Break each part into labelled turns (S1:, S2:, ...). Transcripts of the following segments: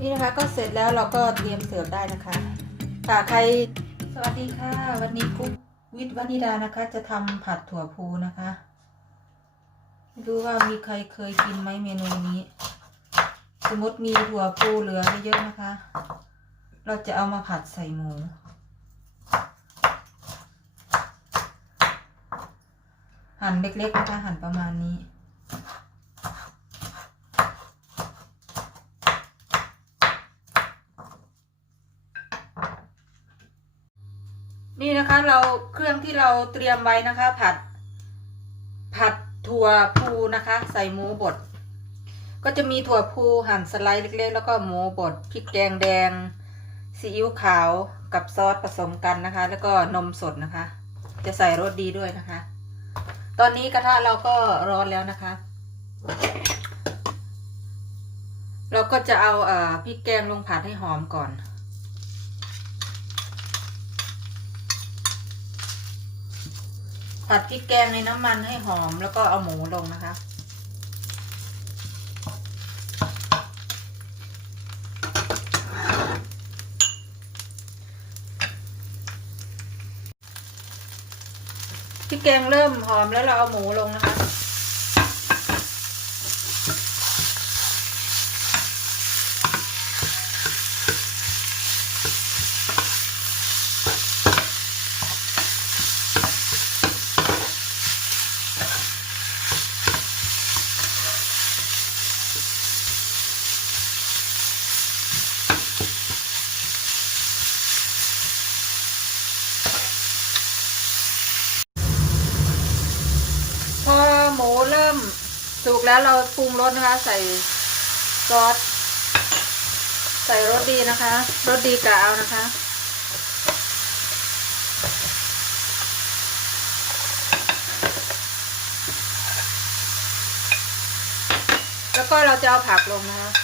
S1: นี่นะคะก็เสร็จแล้วเราก็เตรียมเสิร์ฟได้นะคะค่ะใครสวัสดีค่ะ วันนี้กุ๊กวิทย์วนิดานะคะ จะทำผัดถั่วพูนะคะไม่รู้ว่ามีใครเคยกินไหมเมนูนี้ สมมติมีถั่วพูเหลือเยอะนะคะ เราจะเอามาผัดใส่หมูหั่นเล็กๆนะคะหั่นประมาณนี้ นะคะเราเครื่องที่เราเตรียมไว้นะคะ ผัด ผัดถั่วพูนะคะ ใส่หมูบด ก็จะมีถั่วพูหั่นสไลด์เล็กๆ แล้วก็หมูบดพริกแกงแดงซีอิ๊วขาวกับซอสผสมกันนะคะ แล้วก็นมสดนะคะ จะใส่รสดีด้วยนะคะ ตอนนี้กระทะเราก็ร้อนแล้วนะคะ เราก็จะเอาเอ่อพริกแกงลงผัดให้หอมก่อน ผัดพริกแกงในน้ำมันให้หอมแล้วก็เอาหมูลงนะคะ พริกแกงเริ่มหอมแล้วเราเอาหมูลงนะคะ พอหมูเริ่ม สุกแล้วเราปรุงรสนะคะ ใส่ซอสใส่รสดีนะคะรสดีกะเอานะคะ แล้วก็เราจะเอาผักลงนะคะ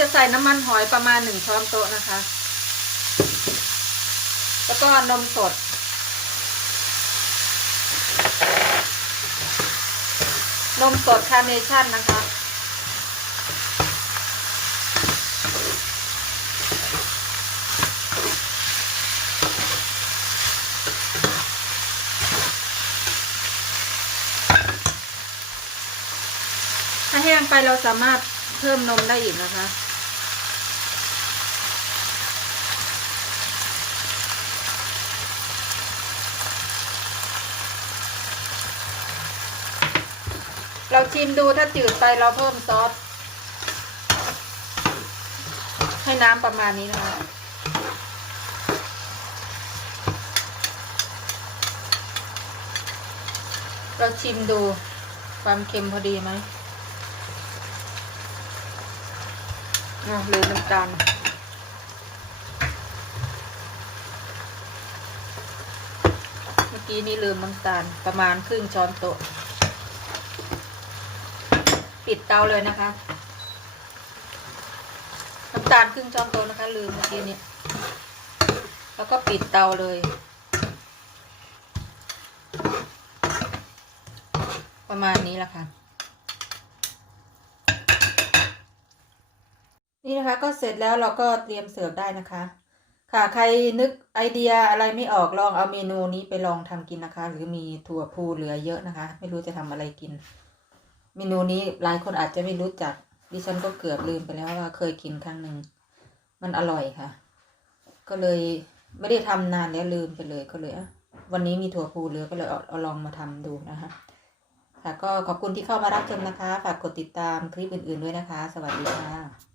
S1: จะใส่น้ำมันหอยประมาณหนึ่งช้อนโต๊ะนะคะ แล้วก็นมสด นมสดคาร์เนชั่นนะคะถ้าแห้งไปเราสามารถเพิ่มนมได้อีกนะคะ เราชิมดูถ้าจืดไปเราเพิ่มซอส ให้น้ำประมาณนี้นะคะเราชิมดูความเค็มพอดีไหมอะลืมน้ำตาลเมื่อกี้นี่ลืมน้ำตาลประมาณครึ่งช้อนโต๊ะ ปิดเตาเลยนะคะน้ำตาลครึ่งช้อนโต๊ะนะคะ ลืมเมื่อกี้นี้แล้วก็ปิดเตาเลยประมาณนี้ละค่ะนี่นะคะก็เสร็จแล้วเราก็เตรียมเสิร์ฟได้นะคะ ค่ะใครนึกไอเดียอะไรไม่ออกลองเอาเมนูนี้ไปลองทำกินนะคะ หรือมีถั่วพูเหลือเยอะนะคะ ไม่รู้จะทำอะไรกิน เมนูนี้หลายคนอาจจะไม่รู้จัก ดิฉันก็เกือบลืมไปแล้วว่าเคยกินครั้งหนึ่ง มันอร่อยค่ะ ก็เลยไม่ได้ทำนานแล้วลืมไปเลยก็เลยอะวันนี้มีถั่วพูเหลือก็เลยเอาเอาลองมาทำดูนะคะ ค่ะก็ขอบคุณที่เข้ามารับชมนะคะ ฝากกดติดตามคลิปอื่นๆด้วยนะคะ สวัสดีค่ะ